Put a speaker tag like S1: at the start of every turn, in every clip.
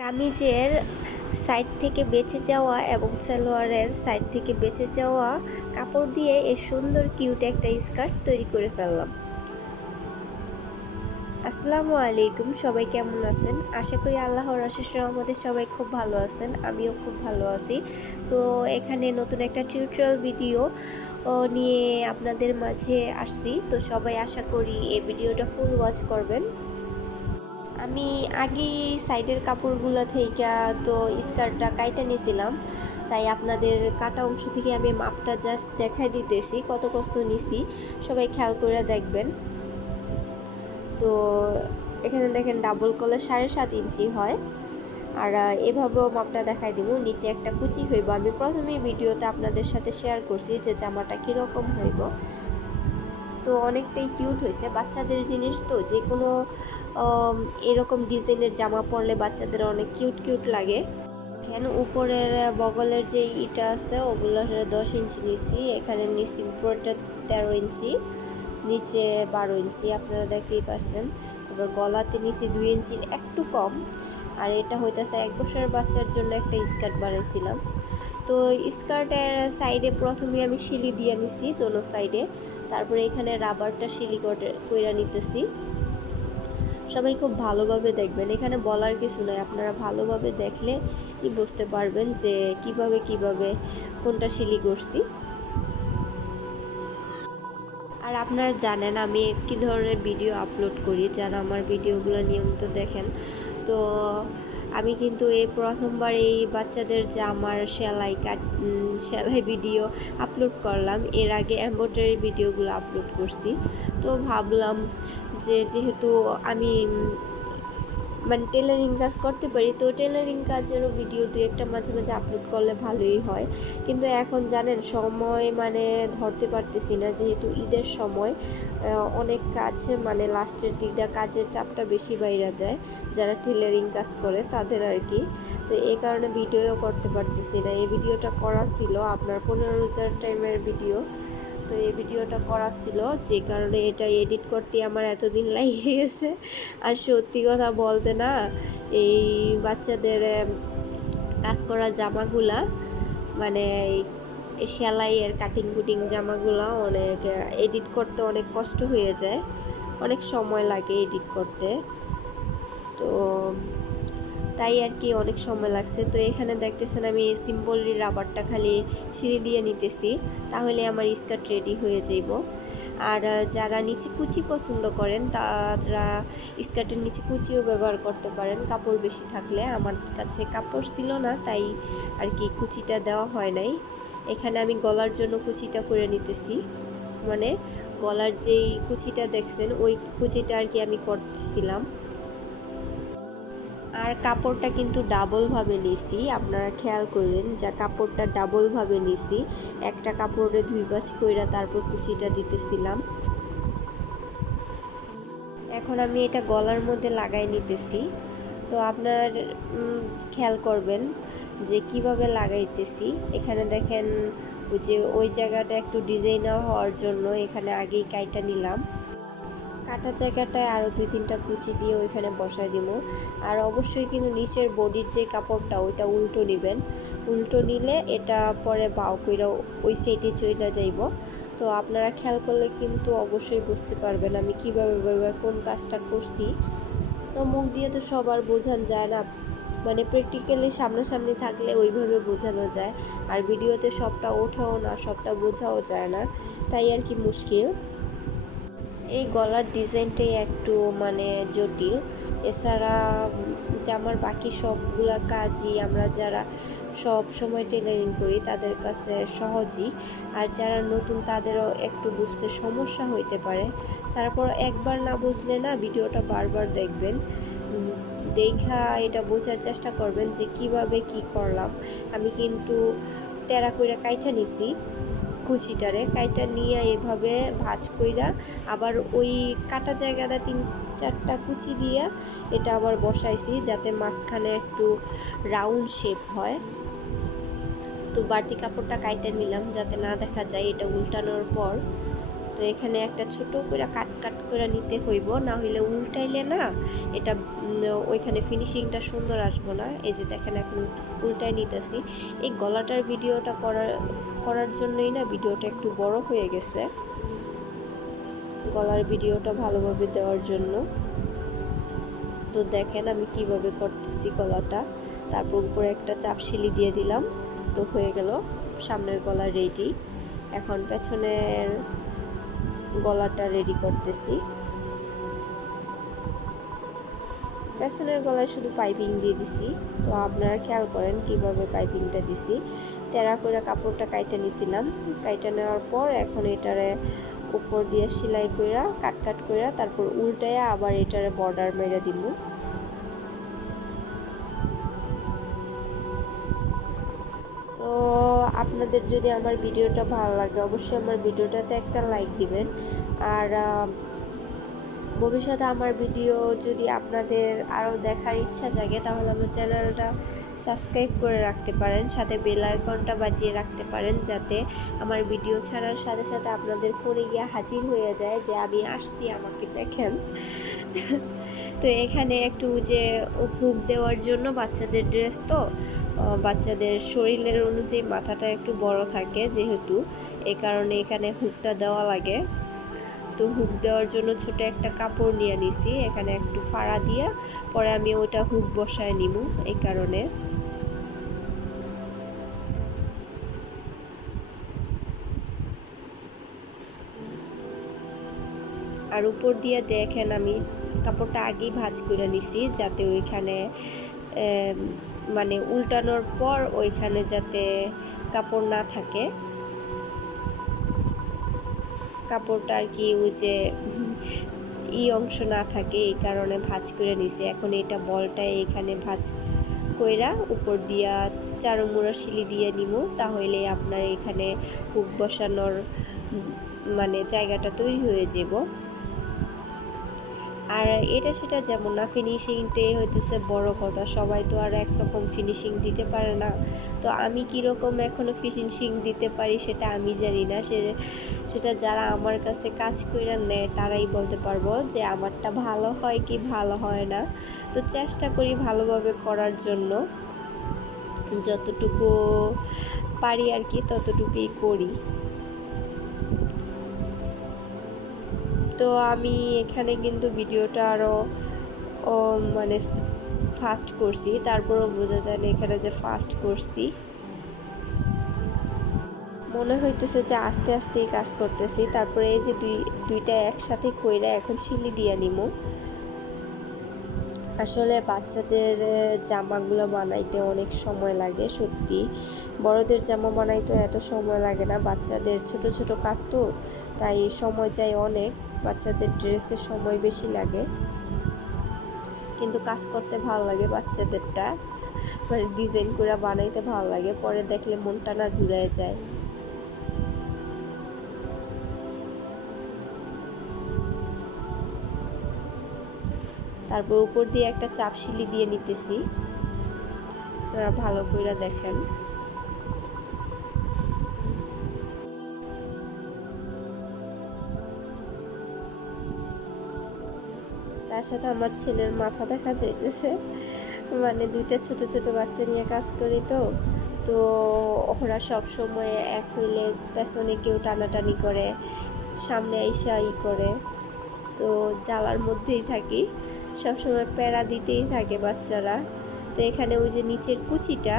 S1: কামিজের সাইড থেকে বেঁচে যাওয়া এবং সালোয়ারের সাইড থেকে বেঁচে যাওয়া কাপড় দিয়ে এই সুন্দর কিউট একটা স্কার্ট তৈরি করে ফেললাম। আসসালামু আলাইকুম, সবাই কেমন আছেন? আশা করি আল্লাহর আশিস রহমতে সবাই খুব ভালো আছেন, আমিও খুব ভালো আছি। তো এখানে নতুন একটা টিউটোরিয়াল ভিডিও নিয়ে আপনাদের মাঝে আসছি। তো সবাই আশা করি এই ভিডিওটা ফুল ওয়াচ করবেন। আমি আগেই সাইডের কাপড়গুলো থেকে তো স্কার্টটা কাইটা নিয়েছিলাম। তাই আপনাদের কাটা অংশ থেকে আমি মাপটা জাস্ট দেখাই দিতেছি, কত কষ্ট নিছি সবাই খেয়াল করে দেখবেন। তো এখানে দেখেন ডাবল কলার সাড়ে সাত ইঞ্চি হয়। আর এভাবেও মাপটা দেখাই দিব, নিচে একটা কুচি হইব। আমি প্রথমেই ভিডিওতে আপনাদের সাথে শেয়ার করছি যে জামাটা কীরকম হইব। তো অনেকটাই কিউট হয়েছে বাচ্চাদের জিনিস তো যে কোনো এরকম ডিজাইনের জামা পরলে বাচ্চাদের অনেক কিউট কিউট লাগে। কেন উপরের বগলের যে ইটা আছে, ওগুলো দশ ইঞ্চি নিছি এখানে নিচে উপরটা তেরো ইঞ্চি, নিচে বারো ইঞ্চি। আপনারা দেখতেই পারছেন। তারপর গলাতে নিচে দুই ইঞ্চির একটু কম। আর এটা হইতেছে এক বছরের বাচ্চার জন্য একটা স্কার্ট বানিয়েছিলাম তো স্কার্টের সাইডে প্রথমে আমি শিলি দিয়ে নিছি, দোনো সাইডে। তারপরে এখানে রাবারটা শিলি কইরা নিতেছি। সবাই খুব ভালোভাবে দেখবেন। এখানে বলার কিছু নয় আপনারা ভালোভাবে দেখলে বুঝতে পারবেন যে কীভাবে কীভাবে কোনটা শিলি করছি। আর আপনারা জানেন আমি কী ধরনের ভিডিও আপলোড করি যারা আমার ভিডিওগুলো নিয়মিত দেখেন। তো আমি কিন্তু এই প্রথমবার এই বাচ্চাদের যে আমার সেলাই কাট সেলাই ভিডিও আপলোড করলাম, এর আগে এম্ব্রয়ডারি ভিডিওগুলো আপলোড করছি। তো ভাবলাম যে যেহেতু আমি মানে টেলারিং কাজ করতে পারি, তো টেলারিং কাজেরও ভিডিও দু একটা মাঝে মাঝে আপলোড করলে ভালোই হয়। কিন্তু এখন জানেন, সময় মানে ধরতে পারতেছি না, যেহেতু ঈদের সময় অনেক কাজ মানে লাস্টের দিকটা কাজের চাপটা বেশি বাইরে যায়, যারা টেলারিং কাজ করে তাদের আর কি। তো এই কারণে ভিডিও করতে পারতেছি না। এই ভিডিওটা করা ছিল আপনার পনেরো হাজার টাইমের ভিডিও তো এই ভিডিওটা করা ছিল, যে কারণে এটা এডিট করতে আমার এতদিন লাগিয়ে গেছে। আর সত্যি কথা বলতে না, এই বাচ্চাদের কাজ করা জামাগুলা মানে সেলাইয়ের কাটিং কুটিং জামাগুলো অনেক এডিট করতে অনেক কষ্ট হয়ে যায়। অনেক সময় লাগে এডিট করতে। তো তাই আর কি অনেক সময় লাগছে। তো এখানে দেখতেছেন আমি সিম্পলি রাবারটা খালি সিঁড়ি দিয়ে নিতেছি, তাহলে আমার স্কার্ট রেডি হয়ে যাইব। আর যারা নিচে কুচি পছন্দ করেন, তারা স্কার্টের নিচে কুচিও ব্যবহার করতে পারেন। কাপড় বেশি থাকলে আমার কাছে কাপড় ছিল না, তাই আর কি কুচিটা দেওয়া হয় নাই। এখানে আমি গলার জন্য কুচিটা করে নিতেছি। মানে গলার যেই কুচিটা দেখছেন, ওই কুচিটা আর কি আমি করতেছিলাম। আর কাপড়টা কিন্তু ডাবলভাবে নিছি। আপনারা খেয়াল করবেন যা কাপড়টা ডাবলভাবে নিছি। একটা কাপড়ে দুই কইরা তারপর কুচিটা দিতেছিলাম। এখন আমি এটা গলার মধ্যে লাগাই নিতেছি। তো আপনারা খেয়াল করবেন যে কীভাবে লাগাইতেছি। এখানে দেখেন যে ওই জায়গাটা একটু ডিজাইনার হওয়ার জন্য এখানে আগেই কাইটা নিলাম। কাটা জায়গাটায় আরও দুই তিনটা কুচি দিয়ে ওইখানে বসাই দিব। আর অবশ্যই কিন্তু নিচের বডির যে কাপড়টা, ওইটা উল্টো নেবেন। উল্টো নিলে এটা পরে বাউ কইরা ওই সেটে চলে যাইব। তো আপনারা খেয়াল করলে কিন্তু অবশ্যই বুঝতে পারবেন আমি কীভাবে কোন কাজটা করছি। তো মুখ দিয়ে তো সবার বোঝান যায় না। মানে প্র্যাকটিক্যালি সামনাসামনি থাকলে ওইভাবে বোঝানো যায়। আর ভিডিওতে সবটা ওঠাও না, সবটা বোঝাও যায় না। তাই আর কি মুশকিল। এই গলার ডিজাইনটাই একটু মানে জটিল। এছাড়া জামার বাকি সবগুলা কাজই আমরা যারা সব সময় টেলারিং করি, তাদের কাছে সহজই। আর যারা নতুন, তাদেরও একটু বুঝতে সমস্যা হইতে পারে। তারপর একবার না বুঝলে না ভিডিওটা বারবার দেখবেন। দেখা এটা বোঝার চেষ্টা করবেন যে কীভাবে কি করলাম। আমি কিন্তু তেরা কইরা কাইটা নিছি। কুচিটারে কাইটা নিয়ে এভাবে ভাজ কইরা আবার ওই কাটা জায়গাটা তিন চারটা কুচি দিয়া এটা আবার বসাইছি যাতে মাঝখানে একটু রাউন্ড শেপ হয়। তো বাড়তি কাপড়টা কাইটা নিলাম যাতে না দেখা যায় এটা উল্টানোর পর। তো এখানে একটা ছোট করে কাট কাট করে নিতে হইব, না হইলে উল্টাইলে না এটা ওইখানে ফিনিশিংটা সুন্দর আসব না। এই যে দেখেন এখন উল্টাই নিতেছি। এই গলাটার ভিডিওটা করার করার জন্যই না ভিডিওটা একটু বড় হয়ে গেছে। গলার ভিডিওটা ভালোভাবে দেওয়ার জন্য। তো দেখেন আমি কীভাবে করতেছি গলাটা। তারপর উপরে একটা চাপ সিলি দিয়ে দিলাম। তো হয়ে গেল, সামনের গলা রেডি এখন পেছনের গলাটা রেডি করতেছি। পেছনের গলায় শুধু পাইপিং দিয়ে দিছি। তো আপনারা খেয়াল করেন কীভাবে পাইপিংটা দিছি। তেরা করে কাপড়টা কাইটে নিছিলাম। কাইটে নেওয়ার পর এখন এটারে উপর দিয়ে সেলাই কইরা, কাট কাট কইরা তারপর উল্টায়া আবার এটারে বর্ডার মেরে দিব আপনাদের যদি আমার ভিডিওটা ভালো লাগে, অবশ্যই আমার ভিডিওটাতে একটা লাইক দিবেন। আর ভবিষ্যতে আমার ভিডিও যদি আপনাদের আরও দেখার ইচ্ছা জাগে, তাহলে আমার চ্যানেলটা সাবস্ক্রাইব করে রাখতে পারেন, সাথে বেল আইকনটা বাজিয়ে রাখতে পারেন, যাতে আমার ভিডিও ছাড়ার সাথে সাথে আপনাদের ফোনে গিয়ে হাজির হয়ে যায় যে আমি আসছি, আমাকে দেখেন। তো এখানে একটু যে হুক দেওয়ার জন্য বাচ্চাদের ড্রেস তো বাচ্চাদের শরীরের অনুযায়ী মাথাটা একটু বড় থাকে যেহেতু, এ কারণে এখানে হুকটা দেওয়া লাগে। তো হুক দেওয়ার জন্য ছোট একটা কাপড় নিয়ে নিছি, এখানে একটু ফাড়া দিয়া পরে আমি ওটা হুক বসায় নিব এই কারণে। আর উপর দিয়ে দেখেন আমি কাপড়টা আগেই ভাঁজ করে নিছি যাতে ওইখানে মানে উল্টানোর পর ওইখানে যাতে কাপড় না থাকে। কাপড়টা আর কি ওই যে ই অংশ না থাকে, এই কারণে ভাঁজ করে নিছে। এখন এটা বলটা এখানে ভাঁজ কইরা উপর দিয়া চারমুড়া শিলি দিয়ে নিব তাহলে আপনার এখানে হুক বসানোর মানে জায়গাটা তৈরি হয়ে যাব। আর এটা সেটা যেমন না ফিনিশিংটাই হইতেছে বড় কথা, সবাই তো আর একরকম ফিনিশিং দিতে পারে না। তো আমি কীরকম এখনও ফিনিশিং দিতে পারি সেটা আমি জানি না। সে, সেটা যারা আমার কাছে কাজ করে নেয়, তারাই বলতে পারব যে আমারটা ভালো হয় কি ভালো হয় না। তো চেষ্টা করি ভালোভাবে করার জন্য। যতটুকু পারি আর কি, ততটুকুই করি। তো আমি এখানে কিন্তু ভিডিওটা আরও মানে ফাস্ট করছি। তারপরও বোঝা যায় না এখানে যে ফাস্ট করছি। মনে হইতেছে যে আস্তে আস্তেই কাজ করতেছি। তারপরে এই যে দুই, দুইটা একসাথে কইরা এখন শিলি দিয়ে নিমু। আসলে বাচ্চাদের জামাগুলো বানাইতে অনেক সময় লাগে, সত্যি। বড়দের জামা বানাইতে এত সময় লাগে না। বাচ্চাদের ছোট ছোট কাজ তো, তাই সময় যায় অনেক। বাচ্চাদের ড্রেসে সময় বেশি লাগে। কিন্তু কাজ করতে ভালো লাগে বাচ্চাদেরটা। মানে ডিজাইন করে বানাইতে ভালো লাগে, পরে দেখলে মনটা না জুড়ায় যায়। তারপর উপর দিয়ে একটা চাপ সিলি দিয়ে নিতেছি। ভালো করে দেখেন। তার সাথে আমার ছেলের মাথা দেখা যাইতেছে। মানে দুইটা ছোট ছোট বাচ্চা নিয়ে কাজ করি তো। তো ওরা সব সময় এক হইলে পেছনে কেউ টানাটানি করে, সামনে আইসা ই করে। তো জ্বালার মধ্যেই থাকি। সবসময় প্যারা দিতেই থাকে বাচ্চারা। তো এখানে ওই যে নিচের কুচিটা,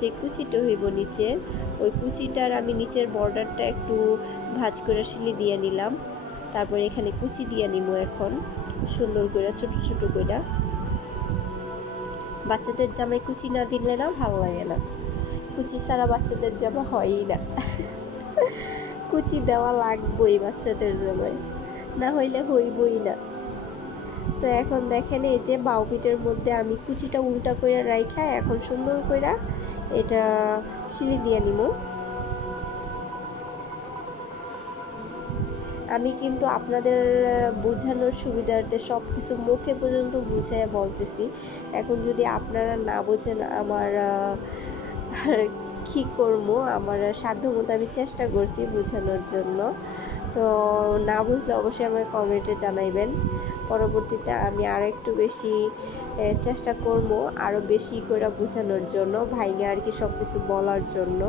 S1: যে কুচিটা হইব নিচের ওই কুচিটার আমি নিচের বর্ডারটা একটু ভাজ করে শিলি দিয়ে নিলাম। তারপর এখানে কুচি দিয়ে নিব এখন। সুন্দর করে ছোট ছোট করে বাচ্চাদের জামাই কুচি না দিলে না ভালো লাগে না। কুচি ছাড়া বাচ্চাদের জামা হয়ই না। কুচি দেওয়া লাগবেই বাচ্চাদের জামাই না হইলে হইবই না। তো এখন দেখেন এই যে বাউপিটের মধ্যে আমি কুচিটা উল্টা করে রাইখা, এখন সুন্দর করে এটা সিলি দিয়ে নিব আমি কিন্তু আপনাদের বোঝানোর সুবিধার্থে সব কিছু মুখে পর্যন্ত বুঝাইয়া বলতেছি। এখন যদি আপনারা না বোঝেন আমার কী করব, আমার সাধ্য মতো আমি চেষ্টা করছি বোঝানোর জন্য। তো না বুঝলে অবশ্যই আমার কমেন্টে জানাইবেন। পরবর্তীতে আমি আরও একটু বেশি চেষ্টা করব আরও বেশি করে বোঝানোর জন্য ভাইকে আর কি সব কিছু বলার জন্য।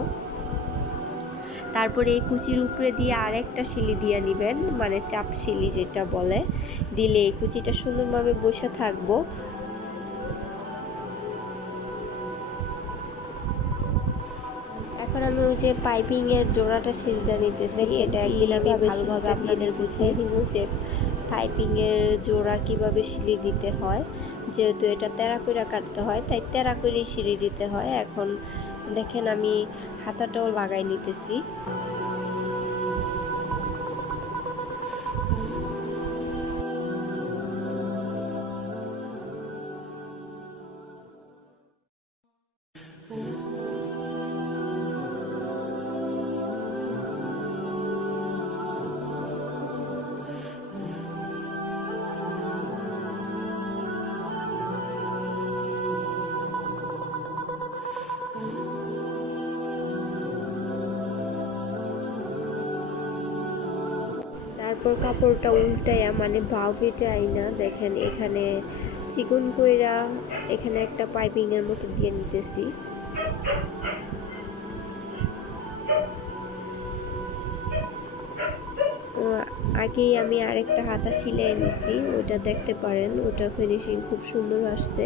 S1: তারপরে এই কুচির উপরে দিয়ে আরেকটা শিলি দিয়ে নেবেন মানে চাপ শিলি যেটা বলে। দিলে এই কুচিটা সুন্দরভাবে বসে থাকব। এখন আমি ওই যে পাইপিং এর জোড়াটা সিলটা নিতেছি এটা একদিন আমি ভালোভাবে আপনাদের বুঝিয়ে দিব যে পাইপিং এর জোড়া কীভাবে সিলি দিতে হয়। যেহেতু এটা তেরা করে কাটতে হয় তাই তেরা করেই সিলি দিতে হয়। এখন দেখেন আমি হাতাটাও লাগাই নিতেছি। তারপর কাপড়টা উল্টাইয়া মানে ভাও পেটে আইনা দেখেন এখানে চিকন কইরা এখানে একটা পাইপিং এর মতো দিয়ে নিতেছি। আগেই আমি আরেকটা হাতা সিলাই নিছি ওটা দেখতে পারেন, ওটার ফিনিশিং খুব সুন্দর আসছে।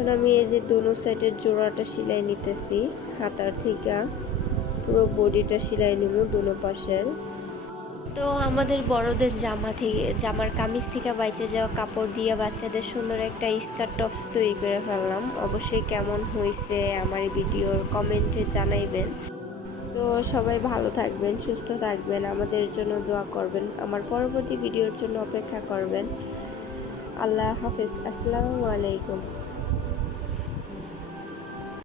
S1: এখন আমি এই যে দোনো সাইডের জোড়াটা সেলাই নিতেছি, হাতার থেকে। পুরো বডিটা সেলাই নিব দোনো পাশের। তো আমাদের বড়দের জামা থেকে, জামার কামিজ থেকে বাইচে যাওয়া কাপড় দিয়ে বাচ্চাদের সুন্দর একটা স্কার্ট টপস তৈরি করে ফেললাম। অবশ্যই কেমন হয়েছে আমার এই ভিডিওর কমেন্টে জানাইবেন। তো সবাই ভালো থাকবেন, সুস্থ থাকবেন, আমাদের জন্য দোয়া করবেন, আমার পরবর্তী ভিডিওর জন্য অপেক্ষা করবেন। আল্লাহ হাফিজ, আসসালামু আলাইকুম।